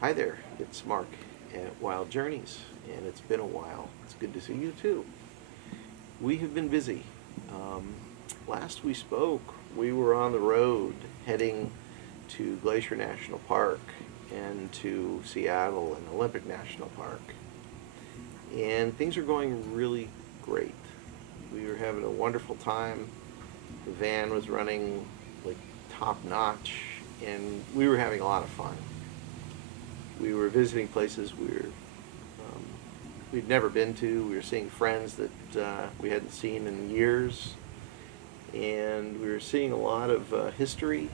Hi there, it's Mark at Wild Journeys, and it's been a while. It's good to see you too. We have been busy. Um, Last we spoke, we were on the road heading to Glacier National Park and to Seattle and Olympic National Park. And things are going really great. We were having a wonderful time. The van was running like top notch, and we were having a lot of fun. We were visiting places we'd never been to. We were seeing friends that we hadn't seen in years, and we were seeing a lot of history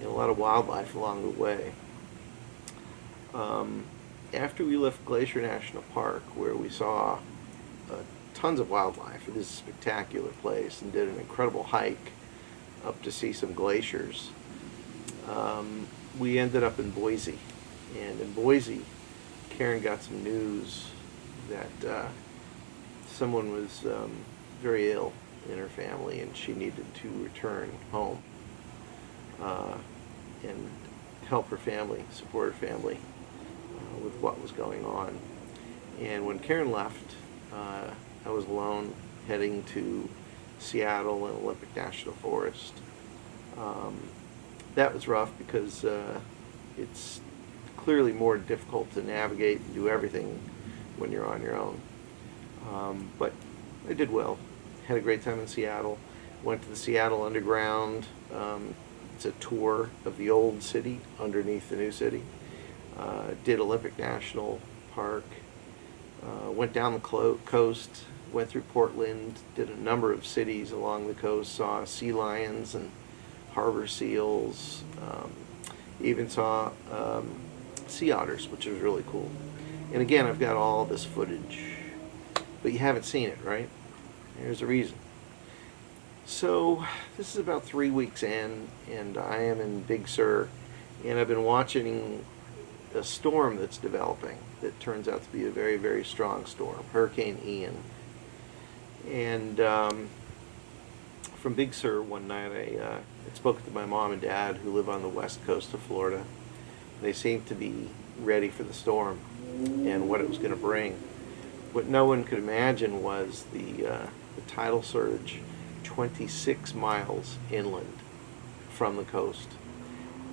and a lot of wildlife along the way. After we left Glacier National Park, where we saw tons of wildlife, it is a spectacular place, and did an incredible hike up to see some glaciers, we ended up in Boise. And in Boise, Karen got some news that someone was very ill in her family, and she needed to return home and help her family, support her family with what was going on. And when Karen left, I was alone heading to Seattle and Olympic National Forest. That was rough because it's clearly more difficult to navigate and do everything when you're on your own. But I did well. Had a great time in Seattle. Went to the Seattle Underground. It's a tour of the old city underneath the new city. Did Olympic National Park. Went down the coast. Went through Portland. Did a number of cities along the coast. Saw sea lions and harbor seals. Even saw sea otters, which was really cool. And again, I've got all this footage, but you haven't seen it, right? There's a reason. So this is about 3 weeks in, and I am in Big Sur, and I've been watching a storm that's developing that turns out to be a very, very strong storm, Hurricane Ian. And from Big Sur one night, I spoke to my mom and dad, who live on the west coast of Florida. They seemed to be ready for the storm and what it was going to bring. What no one could imagine was the tidal surge 26 miles inland from the coast.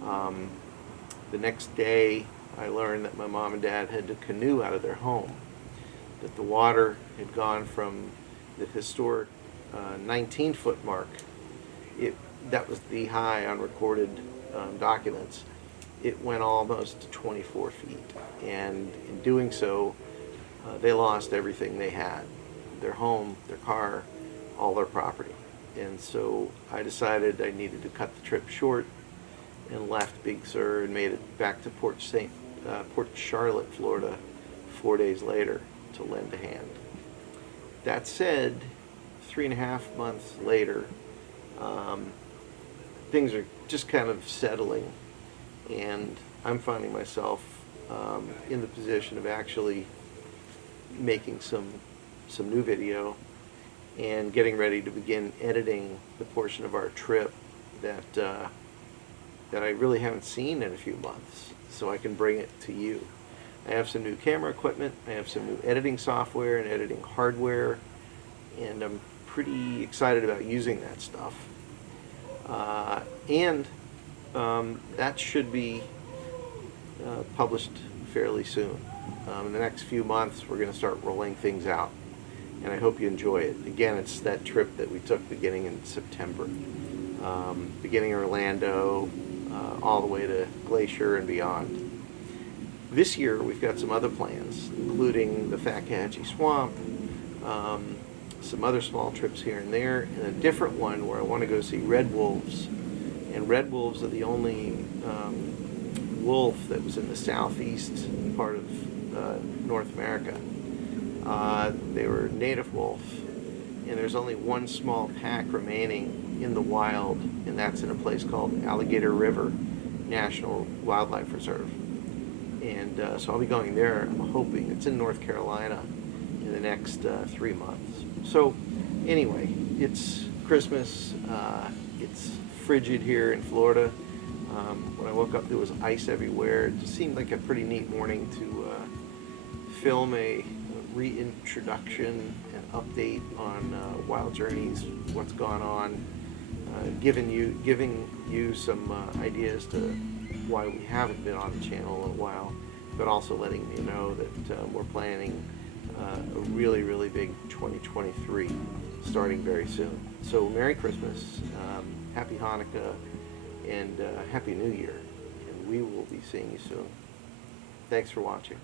The next day, I learned that my mom and dad had to canoe out of their home, that the water had gone from the historic 19-foot mark. That was the high on recorded documents. It went almost to 24 feet, and in doing so, they lost everything they had, their home, their car, all their property. And so I decided I needed to cut the trip short and left Big Sur and made it back to Port Charlotte, Florida, 4 days later to lend a hand. That said, 3.5 months later, things are just kind of settling, and I'm finding myself in the position of actually making some new video and getting ready to begin editing the portion of our trip that I really haven't seen in a few months, so I can bring it to you. I have some new camera equipment, I have some new editing software and editing hardware, and I'm pretty excited about using that stuff. And that should be published fairly soon. In the next few months, we're going to start rolling things out, and I hope you enjoy it. Again, it's that trip that we took beginning in September, beginning Orlando, all the way to Glacier and beyond. This year, we've got some other plans, including the Fakahatchee Swamp, some other small trips here and there, and a different one where I want to go see red wolves. And red wolves are the only wolf that was in the southeast part of North America. They were native wolf, and there's only one small pack remaining in the wild, and that's in a place called Alligator River National Wildlife Reserve. And so I'll be going there. I'm hoping it's in North Carolina in the next 3 months. So anyway, it's Christmas. It's frigid here in Florida. When I woke up, there was ice everywhere. It just seemed like a pretty neat morning to film a reintroduction and update on Wild Journeys, what's gone on, giving you some ideas to why we haven't been on the channel in a while, but also letting you know that we're planning a really, really big 2023 starting very soon. So Merry Christmas, Happy Hanukkah, and Happy New Year, and we will be seeing you soon. Thanks for watching.